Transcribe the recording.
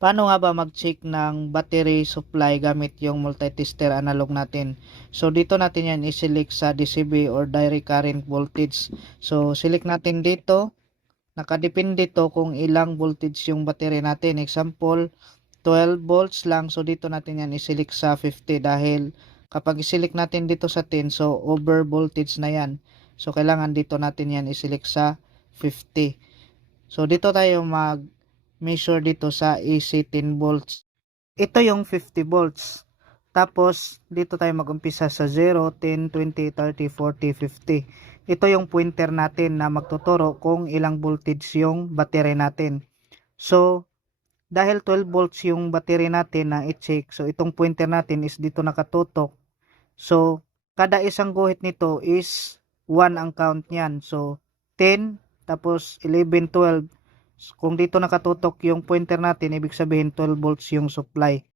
Paano nga ba mag-check ng battery supply gamit yung multitester analog natin? So dito natin yan i-select sa DCB or direct current voltage. So select natin dito. Nakadepende to kung ilang voltage yung battery natin. Example, 12 volts lang. So dito natin yan i-select sa 50 dahil kapag i-select natin dito sa 10, so over voltage na yan. So kailangan dito natin yan i-select sa 50. So dito tayo mag measure dito sa AC 10 volts. Ito yung 50 volts. Tapos, dito tayo mag-umpisa sa 0, 10, 20, 30, 40, 50. Ito yung pointer natin na magtuturo kung ilang voltage yung battery natin. So, dahil 12 volts yung battery natin na i-check, so itong pointer natin is dito nakatutok. So, kada isang guhit nito is 1 ang count niyan. So, 10, tapos 11, 12, kung dito nakatutok yung pointer natin, ibig sabihin 12 volts yung supply.